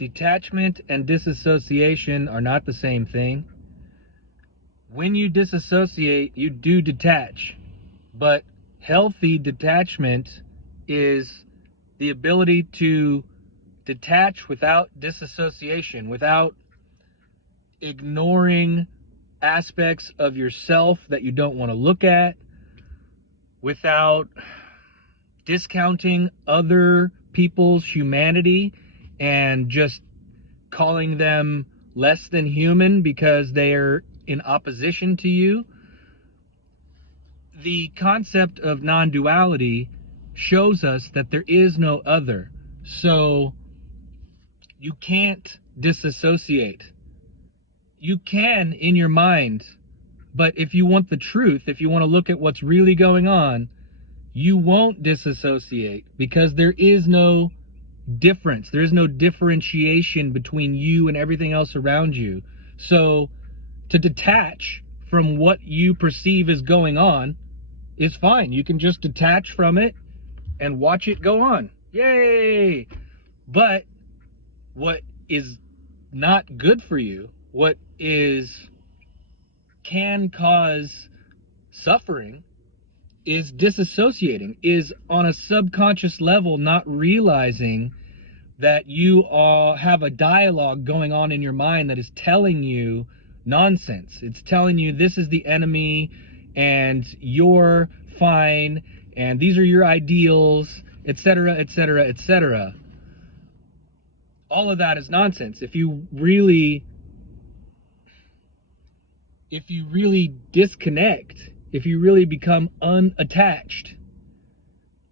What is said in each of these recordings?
Detachment and disassociation are not the same thing. When you disassociate, you do detach. But healthy detachment is the ability to detach without disassociation, without ignoring aspects of yourself that you don't want to look at, without discounting other people's humanity and just calling them less than human because they're in opposition to you. The concept of non-duality shows us that there is no other. So you can't disassociate. You can in your mind, but if you want the truth, if you want to look at what's really going on, you won't disassociate because there is no difference. There is no differentiation between you and everything else around you. So to detach from what you perceive is going on is fine. You can just detach from it and watch it go on. Yay! But what is not good for you, what can cause suffering, is disassociating, is on a subconscious level not realizing that you all have a dialogue going on in your mind that is telling you nonsense. It's telling you this is the enemy and you're fine and these are your ideals, etc., etc., etc. All of that is nonsense. If you really disconnect, if you really become unattached,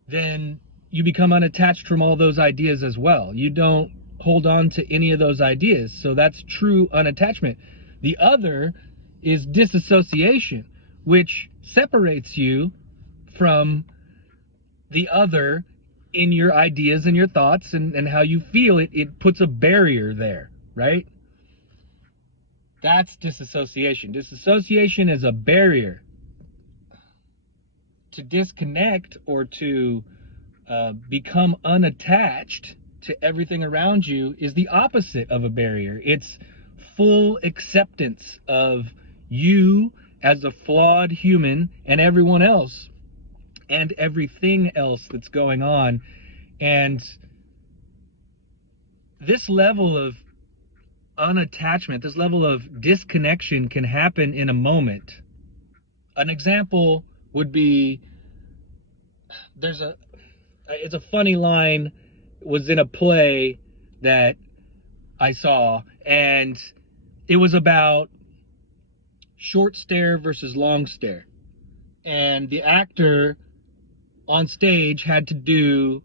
then you become unattached from all those ideas as well. You don't hold on to any of those ideas. So that's true unattachment. The other is disassociation, which separates you from the other in your ideas and your thoughts and how you feel. It puts a barrier there, right? That's disassociation. Disassociation is a barrier. To disconnect or to become unattached to everything around you is the opposite of a barrier. It's full acceptance of you as a flawed human and everyone else and everything else that's going on. And this level of unattachment, this level of disconnection can happen in a moment. An example would be, it's a funny line, was in a play that I saw, and it was about short stare versus long stare. And the actor on stage had to do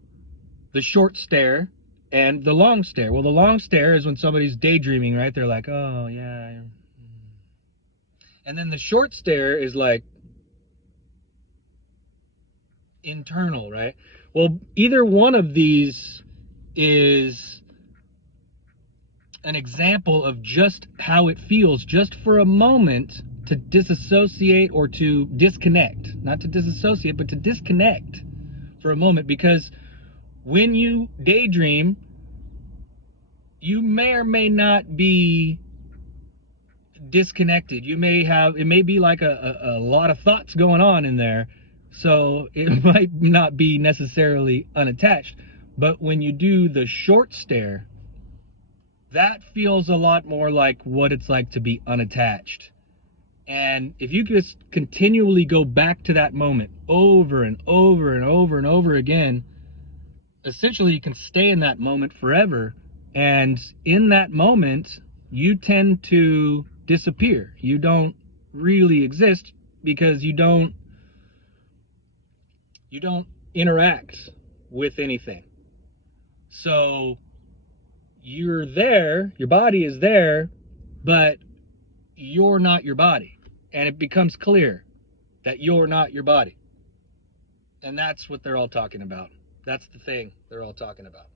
the short stare and the long stare. Well, the long stare is when somebody's daydreaming, right? They're like, oh, yeah. And then the short stare is like internal, right? Well, either one of these is an example of just how it feels just for a moment to disassociate or to disconnect. Not to disassociate, but to disconnect for a moment, because when you daydream, you may or may not be disconnected. You may have, it may be like a lot of thoughts going on in there, so it might not be necessarily unattached. But when you do the short stare, that feels a lot more like what it's like to be unattached. And if you just continually go back to that moment over and over and over and over again, essentially you can stay in that moment forever. And in that moment, you tend to disappear. You don't really exist because you don't interact with anything. So you're there, your body is there, but you're not your body. And it becomes clear that you're not your body. And that's what they're all talking about. That's the thing they're all talking about.